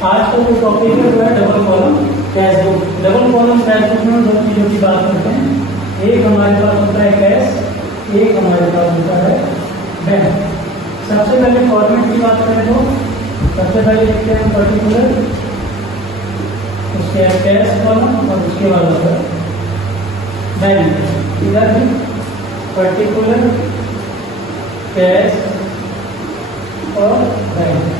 आज का जो टॉपिक है वो है double column cash book. Double column cash book में दो चीजों की बात करते हैं। एक हमारे पास होता है कैश, एक हमारे पास होता है बैंक। सबसे पहले फॉर्मेट की बात करें तो सबसे पहले लिखते हैं पर्टिकुलर, उसके बाद कैश कॉलम और उसके बाद होता है बैंक। इधर भी पर्टिकुलर, कैश और बैंक।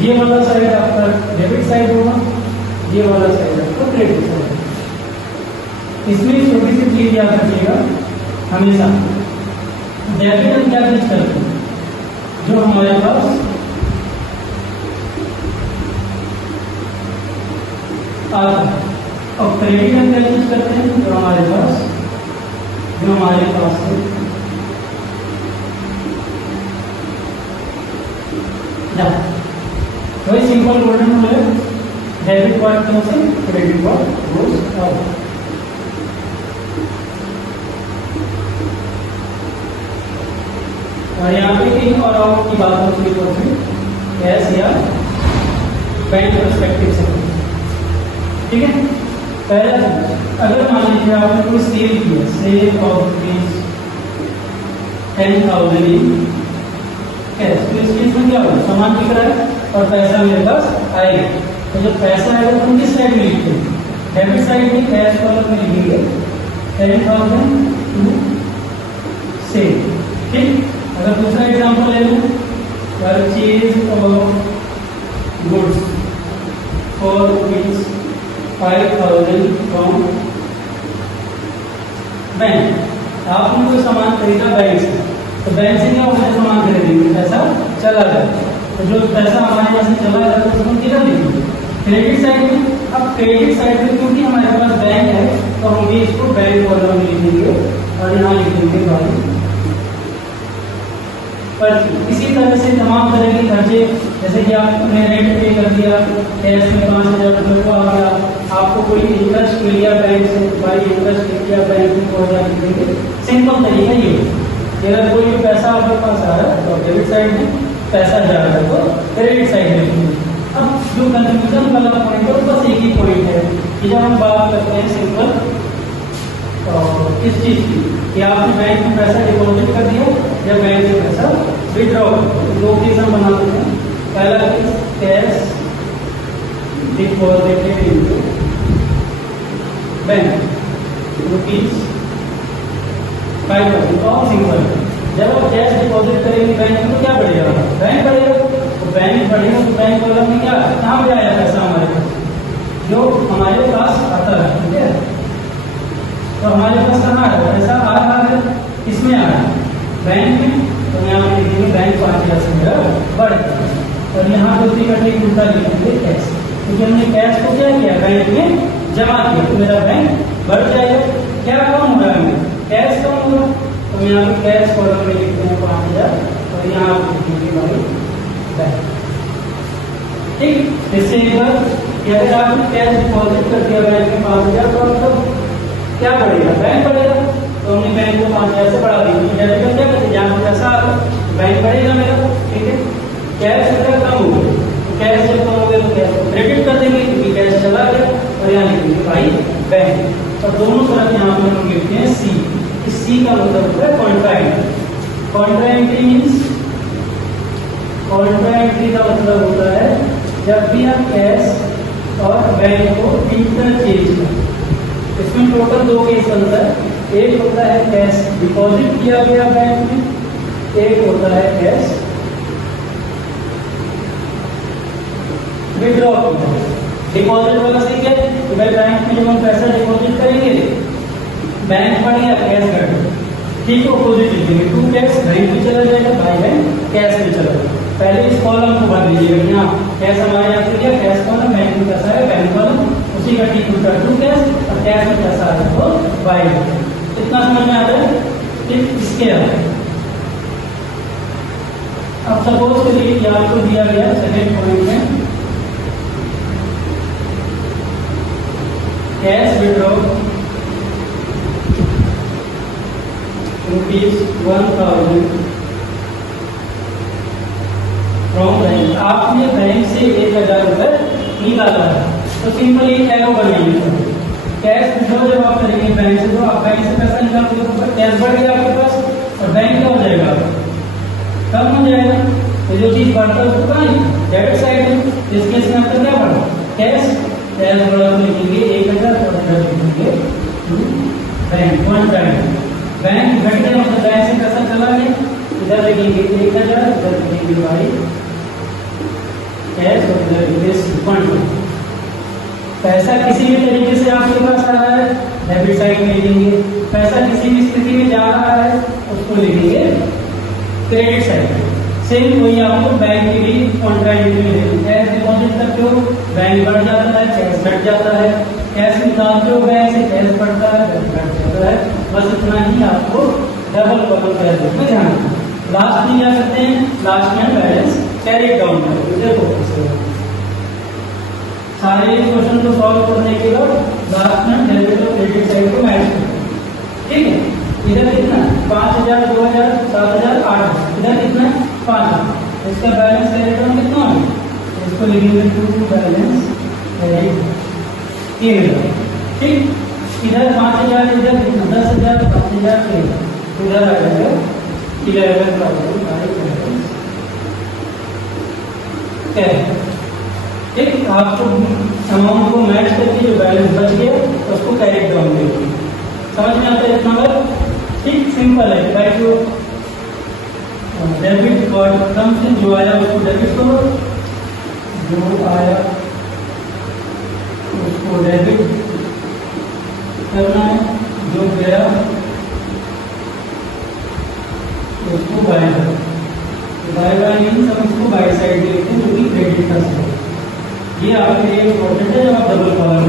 ये वाला साइड आपका डेबिट साइड होगा, ये वाला साइड आपका क्रेडिट साइड। इसमें छोटी सी चीज याद रखिएगा हमेशा, डेबिट हम क्या चीज करते हैं, जो हमारे पास आता है, और क्रेडिट हम क्या चीज करते हैं, जो हमारे पास है वही सिंपल गोल्डन रूल है, डेबिट पार्ट कम से क्रेडिट पार्ट गोज आउट। और यहाँ पे इन और आउट की बात होती है कैश या बैंक पर्सपेक्टिव से, ठीक है। पहला, अगर मान लीजिए आपने कोई सेल किया, sale of rupees 10,000 in cash, तो इस केस में क्या होगा, सामान बिक रहा है और पैसा मेरे पास आएगा। तो जब पैसा आएगा तो किस साइड में लिखते हैं, डेबिट साइड में कैश कॉलम में लिखेंगे 10,000 टू सेल, ठीक। अगर दूसरा एग्जांपल ले लें, purchase of goods for rupees 5,000 from bank. आपने कोई सामान खरीदा बैंक से, तो बैंक से क्या होता है, सामान खरीदेंगे, पैसा चला जाए, तो जो पैसा हमारे पास से चला जाता है उसको किधर लिखेंगे, क्रेडिट साइड में। अब क्रेडिट साइड में क्योंकि हमारे पास बैंक है तो हम भी इसको बैंक कॉलम में लिखेंगे और यहाँ लिखेंगे भाई पर्ची। इसी तरह से तमाम तरह के खर्चे, जैसे कि आपने रेंट पे कर दिया, कैश में 5,000 रुपये को आ गया, आपको कोई इंटरेस्ट मिल गया बैंक से, भाई इंटरेस्ट मिल गया बैंक में 4,000 लिखेंगे। सिंपल तरीका ये है, अगर कोई भी पैसा आपके पास आ रहा है तो डेबिट साइड में, पैसा जा रहा है तो क्रेडिट साइड में। अब जो कंफ्यूजन वाला पॉइंट है बस एक ही पॉइंट है कि जब हम बात करते हैं सिंपल किस चीज की, कि आपने बैंक में पैसा डिपॉजिट कर दिया या बैंक से पैसा विड्रॉ कर दिया, दो केस हम बना देते हैं। पहला case cash deposited into bank rupees 5,000, और सिंपल। जब आप कैश डिपॉजिट करेंगे बैंक में तो क्या बढ़ेगा, बैंक बढ़ेगा, तो बैंक बढ़ेगा तो बैंक कॉलम में क्या, कहाँ पे आया पैसा हमारे पास, जो हमारे पास आता है, ठीक है। तो हमारे पास कहाँ है पैसा, आ रहा है, किसमें आ रहा है, बैंक में, तो यहाँ पे लिखेंगे बैंक 5,000 से मेरा बढ़ गया, और यहाँ पे उसी कटे उल्टा लिखेंगे कैश, क्योंकि हमने कैश को क्या किया, बैंक में जमा किया, तो मेरा बैंक बढ़ जाएगा। क्या कम हो रहा है, कैश कम हो रहा है, तो यहाँ पे कैश कॉलम में लिखते हैं 5,000 और यहाँ पे लिखेंगे भाई बैंक, ठीक। इससे एक बार अगर आपने कैश डिपॉजिट कर दिया बैंक में 5,000 तो मतलब क्या बढ़ेगा, बैंक बढ़ेगा, तो हमने बैंक को 5,000 से बढ़ा दिया, डेबिट क्या करते, जहाँ पे पैसा आ रहा बैंक बढ़ेगा मेरा, ठीक है। कैश अगर कम हो गया तो कैश जब कम हो गया तो कैश को क्रेडिट कर देंगे क्योंकि कैश चला गया, और यहाँ लिखेंगे भाई बैंक, और दोनों तरफ यहाँ पे हम लिखते हैं सी। इस सी का मतलब होता है Contra entry. Contra entry means, Contra entry का मतलब होता है जब भी हम कैश और बैंक को इंटरचेंज करें। इसमें टोटल दो केस बनता है, एक होता है कैश डिपॉजिट किया गया बैंक में, एक होता है कैश विड्रॉ किया। डिपॉजिट वाला सीख है कि भाई बैंक में जब हम पैसा डिपॉजिट करेंगे बैंक बढ़ गया कैश घट गया, ठीक है, अपोजिट लिखेंगे, टू कैश बैंक भी चला जाएगा, बाई बैंक कैश भी चला जाएगा। पहले इस कॉलम को भर लीजिएगा, यहाँ कैश हमारे यहाँ से गया, कैश कॉलम, बैंक में पैसा है बैंक कॉलम, उसी का ठीक उल्टा टू कैश, और कैश में पैसा आ रहा है तो बाई। इतना समझ में आ रहा है, ठीक। इसके अलावा अब सपोज करिए कि आपको दिया गया सेकेंड पॉइंट में cash withdraw rupees 1,000 from bank आपने बैंक से 1000 रुपये निकाला है तो सिंपल एक एरो बनाइए। कैश विड्रॉ जब आप करेंगे बैंक से, तो आप बैंक से पैसा निकालोगे तो कैश बढ़ गया आपके पास और बैंक क्या हो जाएगा, कम हो जाएगा। तो जो चीज बढ़ता है उसको कहाँ लिखेंगे, डेबिट साइड में। इस केस में आपका क्या बढ़ा, कैश बढ़ा तो लिखेंगे 1000 और इधर लिखेंगे बैंक, वन बैंक। बैंक घट गया मतलब बैंक से पैसा चला गया, इधर लिखेंगे 1000, इधर लिखेंगे भाई कैश और इधर लिखेंगे फंड। पैसा किसी भी तरीके से आपके पास आ रहा है डेबिट साइड में लिखेंगे, पैसा किसी भी स्थिति में जा रहा है उसको लिखेंगे क्रेडिट साइड में। सेम वही आपको बैंक की भी कॉन्ट्रैक्ट में लिखेंगे। कैश डिपॉजिट करते हो बैंक बढ़ जाता है, कैश घट जाता है। कैश निकालते हो बैंक से, कैश बढ़ता है, कैश घट जाता है। बस इतना ही आपको डबल कॉलम कैश में ध्यान रखना। लास्ट में क्या करते हैं, लास्ट में बैलेंस कैरी डाउन करते। सारे क्वेश्चन को सॉल्व करने के बाद लास्ट में डेबिट और क्रेडिट साइड को मैच करते हैं। ठीक है, इधर कितना 5000, 2000, 7000, 8000, इधर कितना 5000। इसका बैलेंस कैरी डाउन कितना है, इसको लिखेंगे टू बैलेंस कैरी। ठीक, इधर 5000, इधर कितना 10000, 5000, इधर आ जाएगा 11,000। ठीक, आपको अमाउंट को मैच करके जो बैलेंस बच गया उसको कैरी डाउन देंगे। समझ में आता है इतना बात। ठीक, सिंपल है भाई। जो डेबिट और कम से जो आया उसको डेबिट करो, जो आया उसको डेबिट करना है, जो गया उसको बाय करो। बाय मीन्स हम उसको बाय साइड देखते हैं जो कि क्रेडिट का साइड। ये आपके लिए इम्पोर्टेंट है जब आप डबल कॉलम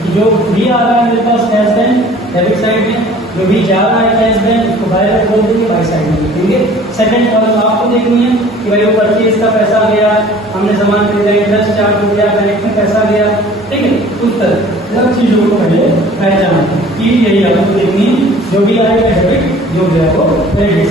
कि जो भी आ रहा है मेरे पास कैश बैंक डेबिट साइड में, जो भी जा रहा है कैश बैंक उसको बाय बोल देंगे, बाय साइड में लिखेंगे। सेकंड कॉलम आपको देखनी है कि भाई वो परचेज का पैसा गया, हमने सामान खरीदा, इंटरेस्ट चार्ज हो गया, बैंक में पैसा गया। ठीक है, उस तरह सब चीजों को पहले पहचान की यही आपको देखनी है। जो भी आएगा डेबिट, जो गया वो क्रेडिट।